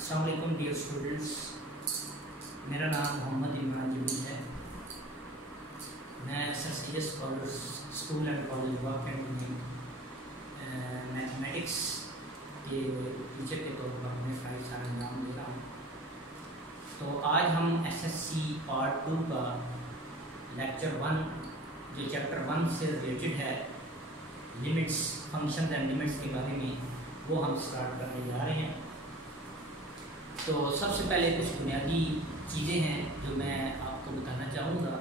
अस्सलाम वालेकुम dear students, मेरा नाम मोहम्मद इमरान जमील है। मैं SSCS college school and college वाकई में मैथमेटिक्स के टीचर के तौर पर अपने फ़राइज़ का अंजाम दे रहा हूँ। तो आज हम SSC पार्ट 2 का लेक्चर 1 जो चैप्टर 1 से रिलेटेड है, लिमिट्स, फंक्शन एंड लिमिट्स के बारे में, वो हम स्टार्ट करने जा रहे हैं। तो सबसे पहले कुछ बुनियादी चीज़ें हैं जो मैं आपको बताना चाहूँगा,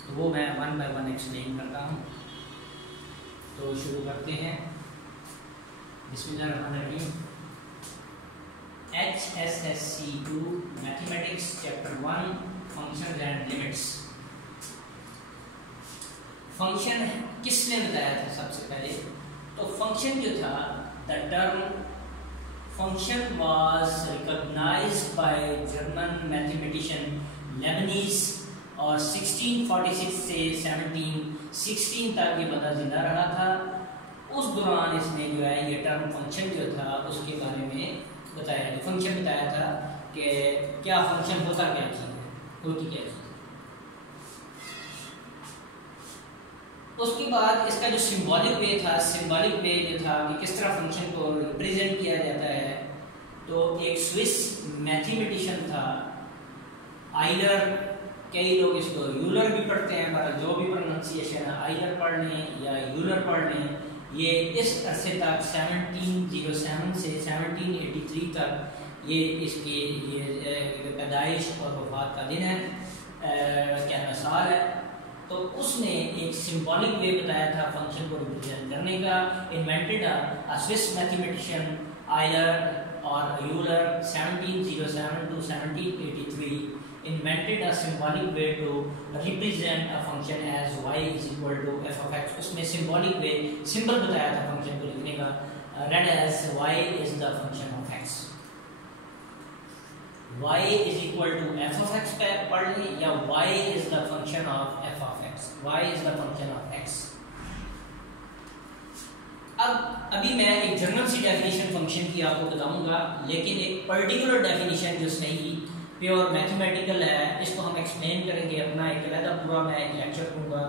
तो वो मैं वन बाय वन एक्सप्लेन करता हूँ। तो शुरू करते हैं। बिस्मिल्लाहिर्रहमानिर्रहीम। HSSC 2 mathematics chapter 1 function and limits. Function किसने बताया था? सबसे पहले तो फंक्शन जो था, the term function was recognized by German mathematician Leibniz और 1646 से 1716 तक ये बंदा जिंदा रहा था। उस दौरान इसने जो है ये टर्म फंक्शन जो था उसके बारे में बताया। फंक्शन बताया था कि क्या फंक्शन होता क्या चीज़ है, होती क्या चीज़। उसके बाद इसका जो सिंबॉलिक वे था, सिंबॉलिक वे जो था कि किस तरह फंक्शन को रिप्रेजेंट किया जाता है, तो एक स्विस मैथमेटिशियन था आइलर। कई लोग इसको यूलर भी पढ़ते हैं, पर जो भी प्रोनाउंसिएशन है आइलर पढ़ लें या यूलर पढ़ लें। ये इस अरसे तक 1707 से 1783 तक ये इसकी ये पैदाइश और वफात का दिन है, क्या साल है। तो उसने एक सिंबॉलिक वे बताया था फंक्शन को रिप्रेजेंट करने का। Invented a Swiss mathematician Euler और Euler 1707 to 1783 invented a symbolic way to represent a function as y is equal to f of x। उसमें symbolic way सिंबल बताया था फंक्शन को लिखने का, read as y is the function of x। y is equal to f of x पे पढ़ लें या y is the function of f of x, y is the function of x। अब अभी मैं एक जनरल सी डेफिनेशन फंक्शन की आपको बताऊंगा, लेकिन एक पर्टिकुलर डेफिनेशन जो सही प्योर मैथमेटिकल है, इसको हम एक्सप्लेन करेंगे। अपना एक अलग पूरा मैं एक लेक्चर दूंगा,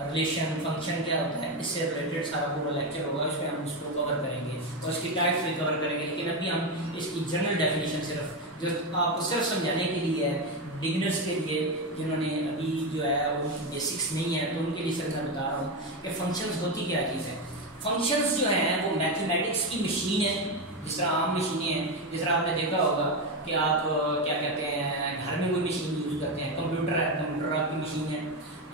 रिलेशन फंक्शन क्या होता है, इससे रिलेटेड सारा पूरा लेक्चर होगा, उसमें हम उसको कवर करेंगे और उसकी टाइप्स भी कवर करेंगे। लेकिन अभी हम इसकी जनरल डेफिनेशन सिर्फ जो आपको सिर्फ समझाने के लिए है, बिगिनर्स के लिए जिन्होंने अभी जो है वो बेसिक्स नहीं है, तो उनके लिए सिर्फ मैं बता रहा हूँ कि फंक्शंस होती क्या चीज़ है। फंक्शंस जो हैं वो मैथमेटिक्स की मशीन है, जिस तरह आम मशीनें हैं। जिस तरह आपने देखा होगा कि आप क्या कहते हैं, घर में कोई मशीन यूज़ करते हैं, कंप्यूटर है, कंप्यूटर आपकी मशीन है।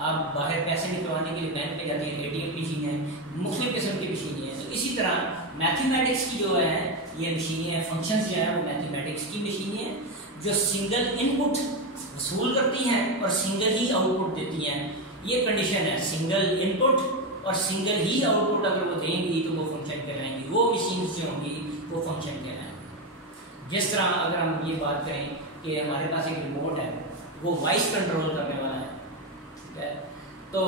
आप बाहर पैसे निकलवाने के लिए बैंक पे जाते हैं, ATM मशीन है, मुख्तलिफ किस्म की मशीनें हैं। तो इसी तरह मैथमेटिक्स की जो है ये मशीनें हैं, फंक्शंस जो है वो मैथमेटिक्स की मशीनें हैं जो सिंगल इनपुट वसूल करती हैं और सिंगल ही आउटपुट देती हैं। ये कंडीशन है, सिंगल इनपुट और सिंगल ही आउटपुट अगर वो देंगी तो वो फंक्शन कहलाएंगी। वो मशीन जो होंगी वो फंक्शन कहलाएंगी। जिस तरह अगर हम ये बात करें कि हमारे पास एक रिमोट है, वो वॉइस कंट्रोल करने वाला है, ठीक है। तो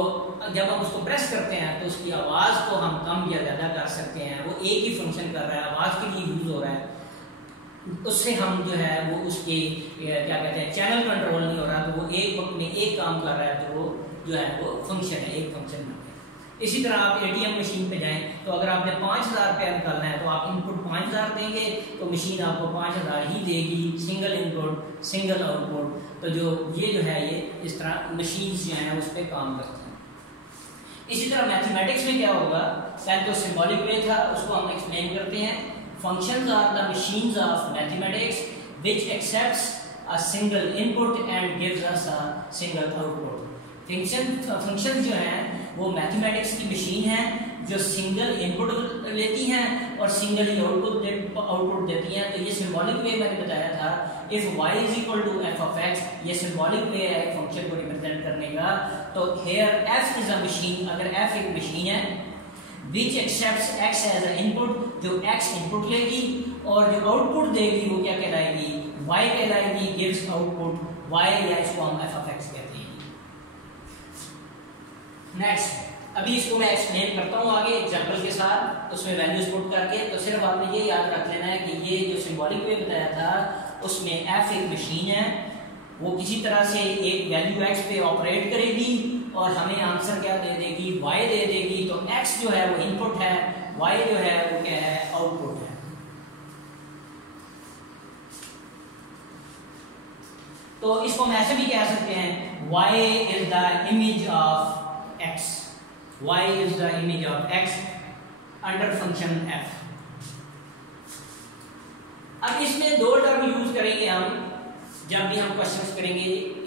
जब हम उसको प्रेस करते हैं तो उसकी आवाज़ को हम कम या ज़्यादा कर सकते हैं। वो एक ही फंक्शन कर रहा है, आवाज़ के लिए यूज़ हो रहा है। उससे हम जो है वो उसके क्या कहते हैं, चैनल कंट्रोल नहीं हो रहा, तो वो एक वक्त में एक काम कर रहा है, तो वो जो है वो फंक्शन है, एक फंक्शन बन गया। इसी तरह आप ATM मशीन पे जाएं, तो अगर आपने 5000 रुपया निकालना है तो आप इनपुट 5000 देंगे तो मशीन आपको 5000 ही देगी, सिंगल इनपुट सिंगल आउटपुट। तो जो है ये इस तरह मशीन जो हैं उस पर काम करती हैं। इसी तरह मैथमेटिक्स में क्या होगा, पहले तो सिंबॉलिक वे था, उसको हम एक्सप्लेन करते हैं। Functions are the machines of mathematics which accepts a single input and gives us a single output. Function जो हैं वो मैथमेटिक्स की मशीन है जो सिंगल इनपुट लेती हैं और सिंगल ही आउटपुट देती हैं। तो ये सिंबॉलिक वे मैंने बताया था, if y is equal to f of x, ये सिंबॉलिक वे है फंक्शन को रिप्रेजेंट करने का। तो here f is a machine, अगर f एक मशीन है which accepts x as an input, जो x इनपुट लेगी और जो आउटपुट देगी वो क्या कहलाएगी, y कहलाएगी, gives आउटपुट y, या इसको हम f of x कहते हैं। नेक्स्ट अभी इसको मैं एक्सप्लेन करता हूँ आगे एग्जाम्पल के साथ, उसमें वैल्यूज पुट करके। तो सिर्फ आपने ये याद रख लेना है कि ये जो सिंबॉलिक वे बताया था उसमें एफ एक मशीन है, वो किसी तरह से एक वैल्यू एक्स पे ऑपरेट करेगी और हमें आंसर क्या दे देगी, वाई दे देगी। तो एक्स जो है वो इनपुट है, वाई जो है वो क्या है, आउटपुट है। तो इसको हम ऐसे भी कह सकते हैं y is the image of x, y is the image of x under function f। अब इसमें दो टर्म यूज करेंगे हम जब भी हम क्वेश्चंस करेंगे,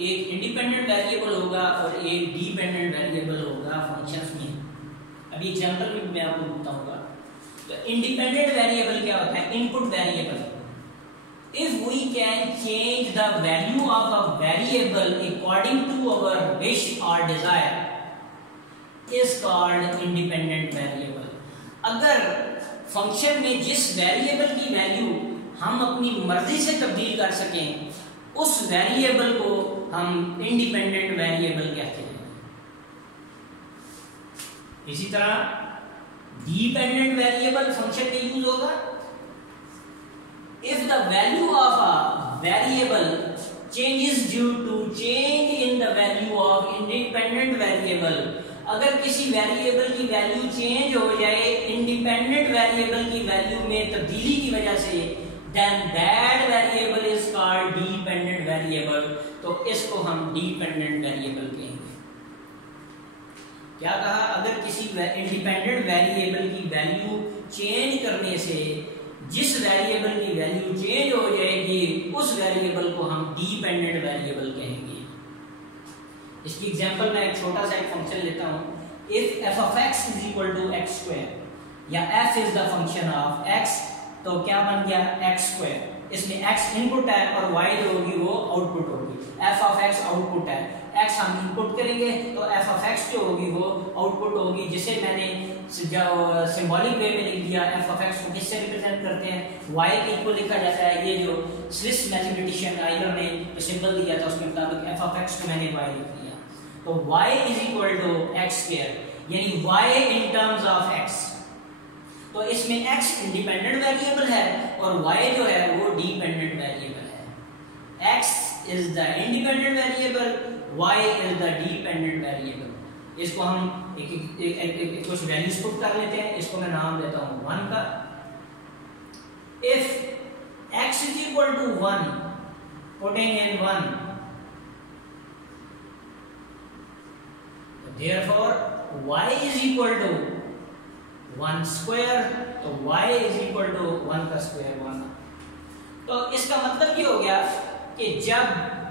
एक इंडिपेंडेंट वेरिएबल होगा और एक डिपेंडेंट वेरिएबल होगा फंक्शंस में। अभी एग्जांपल में मैं आपको बताऊंगा। तो इंडिपेंडेंट वेरिएबल क्या होता है, input variable. If we can change the value of a variable according to our wish or desire is called independent variable। अगर फंक्शन में जिस वेरिएबल की वैल्यू हम अपनी मर्जी से तब्दील कर सकें, उस वेरिएबल को हम इंडिपेंडेंट वेरिएबल कहते हैं। इसी तरह डिपेंडेंट वेरिएबल फंक्शन में यूज होगा if the value of a variable changes due to change in the value of independent variable। अगर किसी वेरिएबल की वैल्यू चेंज हो जाए इंडिपेंडेंट वेरिएबल की वैल्यू में तब्दीली की वजह से, then that variable is called dependent variable। तो इसको हम डिपेंडेंट वेरिएबल कहेंगे। क्या कहा, अगर किसी इंडिपेंडेंट वेरिएबल की वैल्यू चेंज करने से जिस वेरिएबल की वैल्यू चेंज हो जाएगी, उस वेरिएबल को हम डिपेंडेंट वेरिएबल कहेंगे। इसकी एग्जांपल मैं एक छोटा सा एक फंक्शन लेता हूं। If f of x is equal to x square या f is the function of x, तो क्या बन गया x square। इसमें x इनपुट है और y जो होगी वो आउटपुट होगी। f of x आउटपुट है, x हम इनपुट करेंगे तो f of x जो होगी वो आउटपुट होगी, जिसे मैंने सिंबॉलिक वे में लिख दिया। f of x को किससे रिप्रेजेंट करते हैं, y के इक्वल लिखा जाता है। ये जो स्विस मैथमेटिशियन आइलर ने जो सिंबल दिया था उसके मुताबिक f of x को मैंने y लिख दिया। तो y is equal to x square, यानी y in terms of x। तो इसमें x इंडिपेंडेंट वेरिएबल है और y जो है वो डिपेंडेंट वेरिएबल है। x is the independent variable, y is the dependent variable. इसको हम एक कुछ वैल्यूज पुट कर लेते हैं। इसको मैं नाम देता हूं 1 का। If x is equal to 1, putting in 1, therefore y is equal to 1 square। तो y is equal to 1 का स्क्वायर 1। तो इसका मतलब ये हो गया कि जब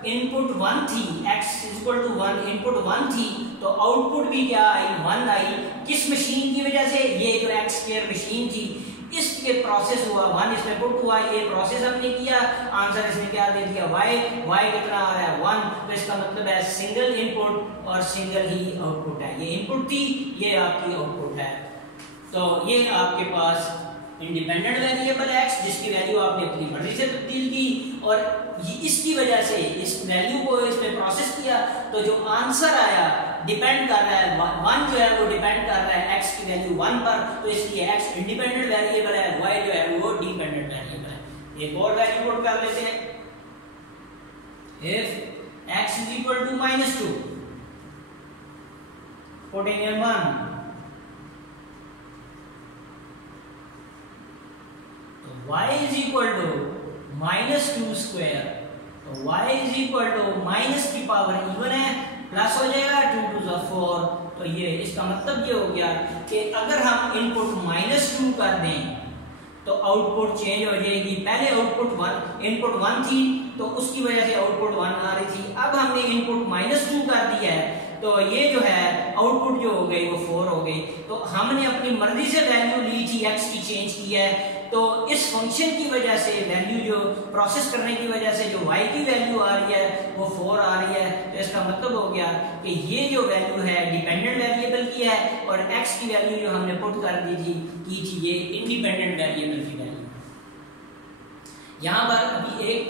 इनपुट 1 थी, x is equal to 1, input 1 थी तो आउटपुट भी क्या आई, 1 आई। किस मशीन की वजह से, ये जो x स्क्वायर मशीन थी इसके प्रोसेस हुआ, 1 इसमें पुट हुआ, ये प्रोसेस हमने किया, आंसर इसने क्या दे दिया y कितना आ रहा है 1। तो इसका मतलब है सिंगल इनपुट और सिंगल ही आउटपुट है। ये इनपुट थी, ये आपकी आउटपुट है। तो ये आपके पास इंडिपेंडेंट वेरिएबल x जिसकी वैल्यू आपने अपनी मर्जी से तब्दील की और इसकी वजह से इस वैल्यू को इसमें प्रोसेस किया, तो जो आंसर आया डिपेंड कर रहा है, 1 जो है वो डिपेंड कर रहा है x की वैल्यू 1 पर। तो इसलिए x इंडिपेंडेंट वेरिएबल है, y जो है वो डिपेंडेंट वेरिएबल है। एक और वैल्यू पुट कर लेते हैं। If x is equal to -2, putting in 1, y is equal to -2 square. तो y is equal to minus की पावर इवन है, प्लस हो जाएगा 2 to the 4। तो ये इसका मतलब ये हो गया कि अगर हम इनपुट -2 कर दें तो आउटपुट चेंज हो जाएगी। पहले आउटपुट 1, इनपुट 1 थी तो उसकी वजह से आउटपुट 1 आ रही थी। अब हमने इनपुट -2 कर दिया है तो ये जो है आउटपुट जो हो गई वो 4 हो गई। तो हमने अपनी मर्जी से वैल्यू ली थी, x की चेंज की है। तो इस फंक्शन की वजह से वैल्यू जो प्रोसेस करने की वजह से जो y की वैल्यू आ रही है वो 4 आ रही है। तो इसका मतलब हो गया कि ये जो वैल्यू है डिपेंडेंट वेरिएबल की है और x की वैल्यू जो हमने पुट कर दी थी ये इंडिपेंडेंट वेरिएबल की वैल्यू। यहाँ पर अभी एक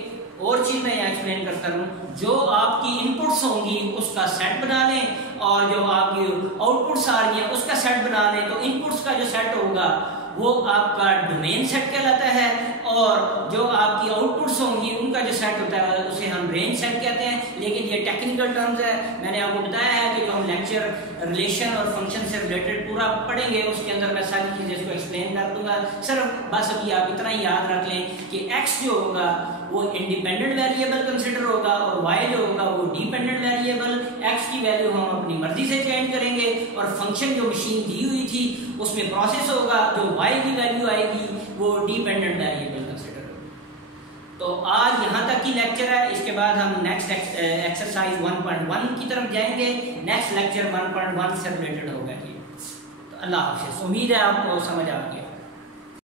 और चीज मैं एक्सप्लेन करता हूँ। जो आपकी इनपुट्स होंगी उसका सेट बना लें और जो आपकी आउटपुट्स आ रही हैं उसका सेट बना लें। तो इनपुट्स का जो सेट होगा वो आपका डोमेन सेट कहलाता है, और जो आपकी आउटपुट्स होंगी उनका जो सेट होता है उसे हम रेंज सेट कहते हैं। लेकिन ये टेक्निकल टर्म्स है, मैंने आपको बताया है कि जो हम लेक्चर रिलेशन और फंक्शन से रिलेटेड पूरा पढ़ेंगे उसके अंदर मैं सारी चीज़ें इसको एक्सप्लेन कर दूंगा। सिर्फ बस अभी आप इतना ही याद रख लें कि x जो होगा वो इंडिपेंडेंट वेरिएबल कंसिडर होगा और y जो होगा वो डिपेंडेंट वेरिएबल। x की वैल्यू हम अपनी मर्जी से चेंज करेंगे, और फंक्शन जो मशीन दी हुई थी उसमें प्रोसेस होगा, जो y की वैल्यू आएगी वो डिपेंडेंट वेरिएबल कंसिडर होगा। तो आज यहाँ तक की लेक्चर है, इसके बाद हम नेक्स्ट एक्सरसाइज 1.1 की तरफ जाएंगे। नेक्स्ट लेक्चर 1.1 से रिलेटेड होगा जी। तो अल्लाह हाफिज़, उम्मीद है आपको समझ आ गया।